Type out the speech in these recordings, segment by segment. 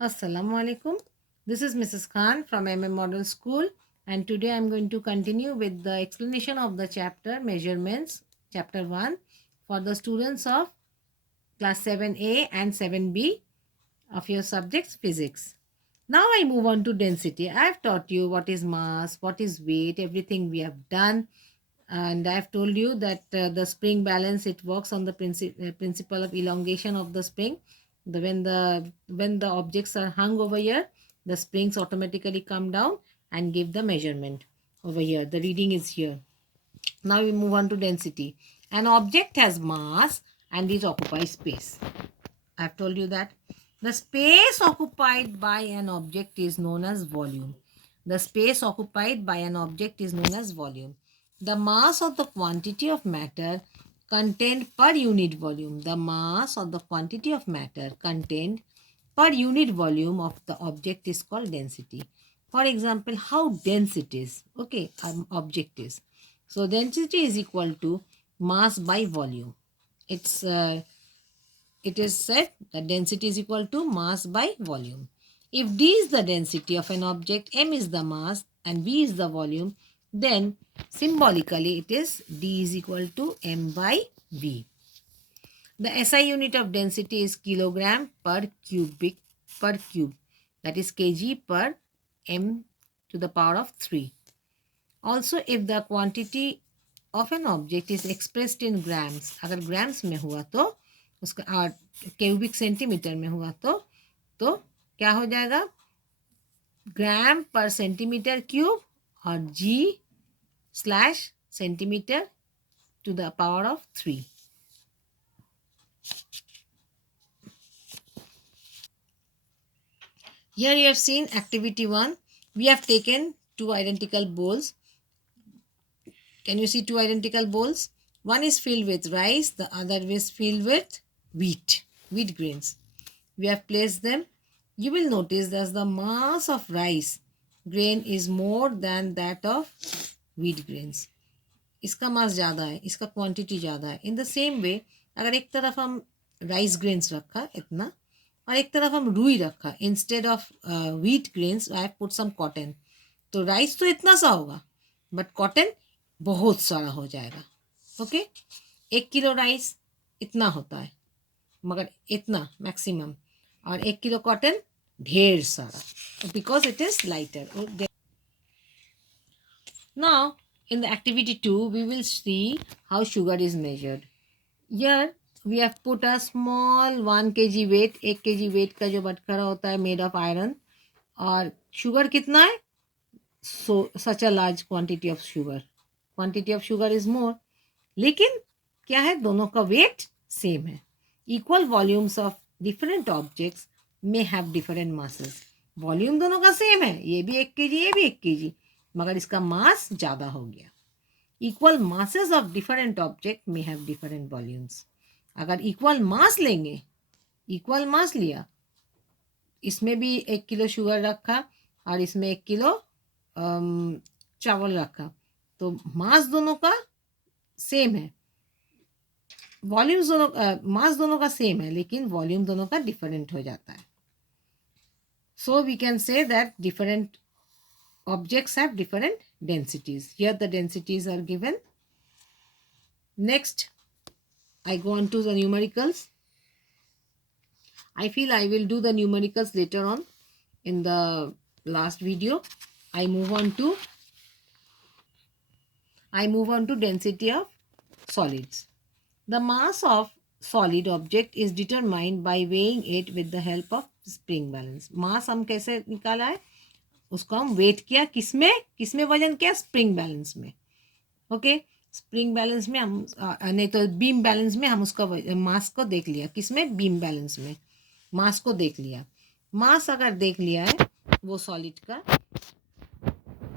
Assalamu alaikum. This is Mrs. Khan from MM Model School, and today I'm going to continue with the explanation of the chapter Measurements, chapter 1, for the students of class 7A and 7B of your subjects physics. Now I move on to density. I have taught you what is mass, what is weight, everything we have done, and I have told you that the spring balance, it works on the principle of elongation of the spring. When the objects are hung over here, the springs automatically come down and give the measurement over here. The reading is here. Now we move on to density. An object has mass and it occupies space. I have told you that. The space occupied by an object is known as volume. The space occupied by an object is known as volume. The mass of the quantity of matter contained per unit volume. The mass of the quantity of matter contained per unit volume of the object is called density. For example, how dense it is. Okay, object is. So density is equal to mass by volume. It is said that density is equal to mass by volume. If d is the density of an object, m is the mass, and v is the volume, then symbolically it is d is equal to m by v. The SI unit of density is kilogram per cube. That is kg per m to the power of 3. Also, if the quantity of an object is expressed in grams, अगर grams में हुआ तो उसका cubic centimetre में हुआ तो क्या हो जाएगा, ग्राम पर सेंटीमीटर क्यूब और g slash centimetre to the power of 3. Here you have seen activity 1. We have taken two identical bowls. Can you see two identical bowls? One is filled with rice, the other is filled with wheat grains. We have placed them. You will notice that the mass of rice grain is more than that of wheat grains. इसका मास ज़्यादा है, इसका quantity ज़्यादा है. In the same way अगर एक तरफ हम राइस ग्रेन्स रखा इतना और एक तरफ हम रुई रखा, instead of wheat grains I have put some cotton, तो राइस तो इतना सा होगा बट कॉटन बहुत सारा हो जाएगा. ओके, 1 किलो राइस इतना होता है मगर इतना मैक्सिमम, और 1 किलो कॉटन ढेर सारा, because it is lighter. Now in the activity 2 we will see how sugar is measured. Here we have put a small 1 kg weight. 1 kg weight का जो बटखरा होता है made of iron, और sugar कितना है, so such a large quantity of sugar is more. लेकिन क्या है, दोनों का weight same है. Equal volumes of different objects may have different masses. Volume दोनों का सेम है, ये भी 1 kg ये भी 1 kg, मगर इसका मास ज़्यादा हो गया. Equal masses of different object में हैव डिफरेंट वॉल्यूम्स. अगर इक्वल मास लेंगे, इक्वल मास लिया, इसमें भी 1 किलो शुगर रखा और इसमें 1 किलो चावल रखा, तो मास दोनों का सेम है, वॉल्यूम्स दोनों मास दोनों का सेम है, लेकिन वॉल्यूम दोनों का डिफरेंट हो जाता है. So we can say that different objects have different densities. Here the densities are given. Next, I go on to the numericals. I feel I will do the numericals later on in the last video. I move on to density of solids. The mass of solid object is determined by weighing it with the help of spring balance. Mass हम कैसे निकाला है, उसको हम wait किया, किसमें वजन किया, स्प्रिंग बैलेंस में. ओके, स्प्रिंग बैलेंस में हम नहीं तो बीम बैलेंस में हम उसका मास को देख लिया. किसमें, बीम बैलेंस में मास को देख लिया. मास अगर देख लिया है वो सॉलिड का,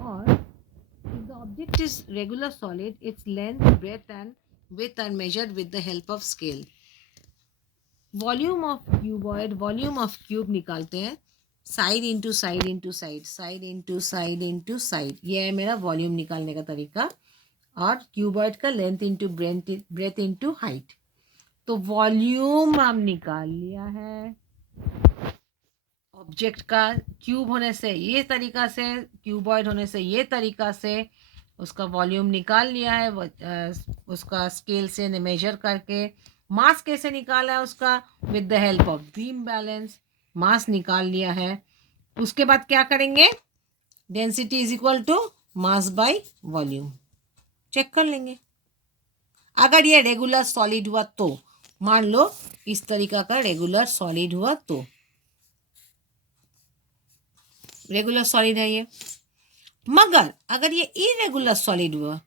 और if the object is regular solid, its length, breadth and width are measured with the help of scale. Volume of cuboid, volume of cube निकालते हैं side into side into side, side into side into side. ये है मेरा volume निकालने का तरीका. और cuboid का length into breadth into height. तो वॉल्यूम हम निकाल लिया है, ऑब्जेक्ट का क्यूब होने से ये तरीका से, क्यूबॉइड होने से ये तरीका से उसका वॉल्यूम निकाल लिया है उसका स्केल से मेजर करके। मास कैसे निकाला है उसका? With the help of beam balance mass निकाल लिया है। उसके बाद क्या करेंगे? Density is equal to mass by volume check कर लेंगे। अगर ये रेगुलर सॉलिड हुआ तो, मान लो इस तरीका का रेगुलर सॉलिड हुआ तो, रेगुलर सॉलिड है ये। मगर अगर ये इरेगुलर सॉलिड हुआ,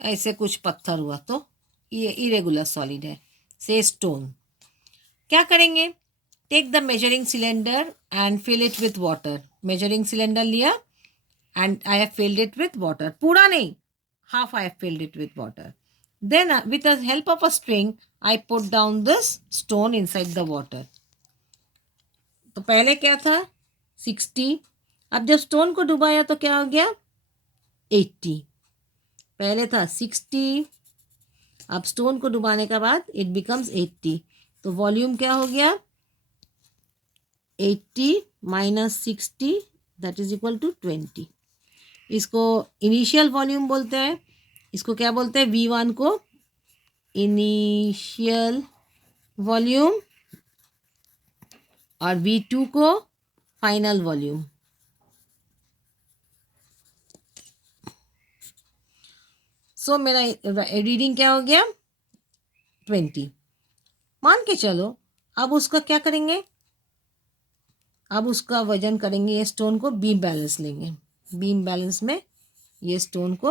ऐसे कुछ पत्थर हुआ, तो ये इरेगुलर सॉलिड है, से स्टोन। क्या करेंगे? Take the measuring cylinder and fill it with water. Measuring cylinder लिया and I have filled it with water, पूरा नहीं, half I have filled it with water. Then with the help of a string I put down this stone inside the water. तो पहले क्या था? 60। अब जब stone को डुबाया तो क्या हो गया? 80। पहले था 60, अब स्टोन को डुबाने के बाद इट बिकम्स 80। तो वॉल्यूम क्या हो गया? 80 minus 60 that is equal to 20। इसको इनिशियल वॉल्यूम बोलते हैं। इसको क्या बोलते हैं? V1 को इनिशियल वॉल्यूम और V2 को फाइनल वॉल्यूम। सो मेरा रीडिंग क्या हो गया? 20। मान के चलो अब उसका क्या करेंगे? अब उसका वजन करेंगे, ये स्टोन को बीम बैलेंस लेंगे, बीम बैलेंस में ये स्टोन को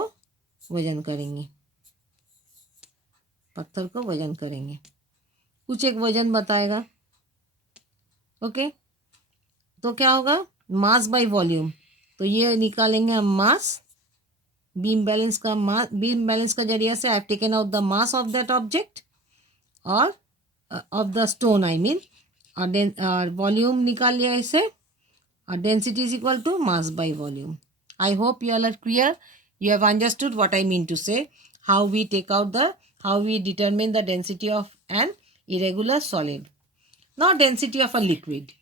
वजन करेंगे, पत्थर को वजन करेंगे, कुछ एक वजन बताएगा। ओके, तो क्या होगा? मास बाय वॉल्यूम। तो ये निकालेंगे हम मास, बीम बैलेंस का मास, बीम बैलेंस का जरिए से I have taken out the mass of that object और of the stone I mean, और वॉल्यूम निकाल लिया इसे, और density is equal to mass by volume. I hope you all are clear. You have understood what I mean to say. How we take out how we determine the density of an irregular solid. Now density of a liquid.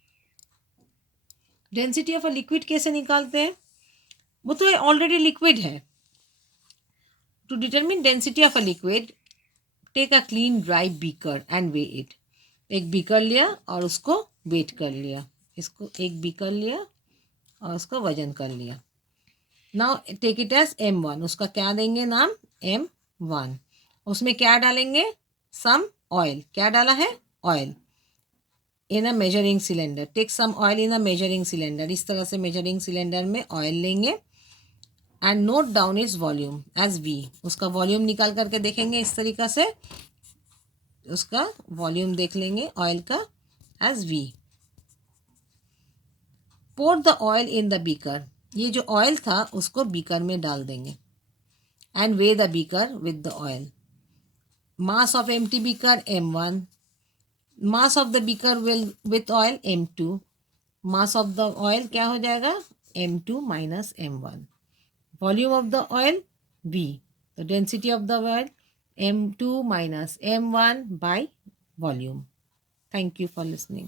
Density of a liquid कैसे निकालते हैं? वो तो already liquid है. To determine density of a liquid, take a clean dry beaker and weigh it. एक beaker लिया और उसको weight कर लिया. इसको एक beaker लिया और उसका वजन कर लिया. Now take it as M1। उसका क्या देंगे नाम? M1। उसमें क्या डालेंगे? Some oil. क्या डाला है? Oil in a measuring cylinder. Take some oil in a measuring cylinder. इस तरह से मेजरिंग सिलेंडर में ऑयल लेंगे and note down is volume as V। उसका वॉल्यूम निकाल करके देखेंगे, इस तरीका से उसका वॉल्यूम देख लेंगे ऑयल का as V। Pour the oil in the beaker. ये जो ऑयल था उसको बीकर में डाल देंगे and weigh the beaker with the oil. Mass of empty beaker M1, mass of the beaker with oil M2, mass of the oil क्या हो जाएगा? M2 minus M1। Volume of the oil V, तो density of the oil M2 minus M1 by volume. Thank you for listening.